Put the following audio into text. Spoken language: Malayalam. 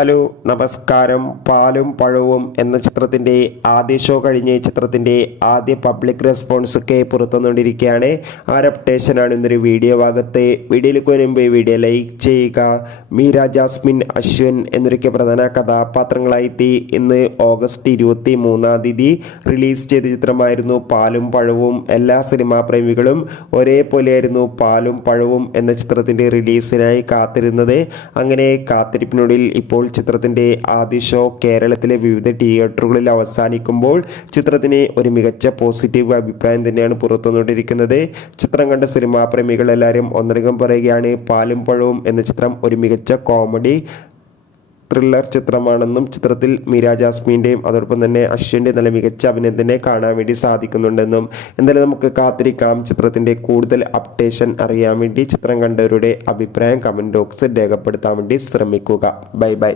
ഹലോ നമസ്കാരം. പാലും പഴവും എന്ന ചിത്രത്തിൻ്റെ ആദ്യ ഷോ കഴിഞ്ഞ് ചിത്രത്തിൻ്റെ ആദ്യ പബ്ലിക് റെസ്പോൺസ് ഒക്കെ പുറത്തുവന്നുകൊണ്ടിരിക്കുകയാണ്. ആ ഒരു അപ്ഡേഷനാണ് ഇന്നൊരു വീഡിയോ ഭാഗത്ത്. വീഡിയോയിലേക്ക് വരുമ്പോൾ വീഡിയോ ലൈക്ക് ചെയ്യുക. മീര ജാസ്മിൻ, അശ്വിൻ എന്നൊക്കെ പ്രധാന കഥാപാത്രങ്ങളായി ഇന്ന് ഓഗസ്റ്റ് 23 റിലീസ് ചെയ്ത ചിത്രമായിരുന്നു പാലും പഴവും. എല്ലാ സിനിമാ പ്രേമികളും ഒരേപോലെയായിരുന്നു പാലും പഴവും എന്ന ചിത്രത്തിൻ്റെ റിലീസിനായി കാത്തിരുന്നത്. അങ്ങനെ കാത്തിരിപ്പിനുള്ളിൽ ഇപ്പോൾ ചിത്രത്തിൻ്റെ ആദ്യ ഷോ കേരളത്തിലെ വിവിധ തിയേറ്ററുകളിൽ അവസാനിക്കുമ്പോൾ ചിത്രത്തിന് ഒരു മികച്ച പോസിറ്റീവ് അഭിപ്രായം തന്നെയാണ് പുറത്തുവന്നുകൊണ്ടിരിക്കുന്നത്. ചിത്രം കണ്ട സിനിമാ പ്രേമികൾ എല്ലാവരും ഒന്നടങ്കം പറയുകയാണ് പാലും പഴവും എന്ന ചിത്രം ഒരു മികച്ച കോമഡി ത്രില്ലർ ചിത്രമാണെന്നും ചിത്രത്തിൽ മീര ജാസ്മിൻ്റെയും അതോടൊപ്പം തന്നെ അശ്വിൻ്റെ നല്ല മികച്ച അഭിനയത്തിനെ കാണാൻ വേണ്ടി സാധിക്കുന്നുണ്ടെന്നും. എന്തായാലും നമുക്ക് കാത്തിരിക്കാം ചിത്രത്തിൻ്റെ കൂടുതൽ അപ്ഡേഷൻ അറിയാൻ വേണ്ടി. ചിത്രം കണ്ടവരുടെ അഭിപ്രായം കമൻറ്റ് ബോക്സിൽ രേഖപ്പെടുത്താൻ വേണ്ടി ശ്രമിക്കുക. Bye bye.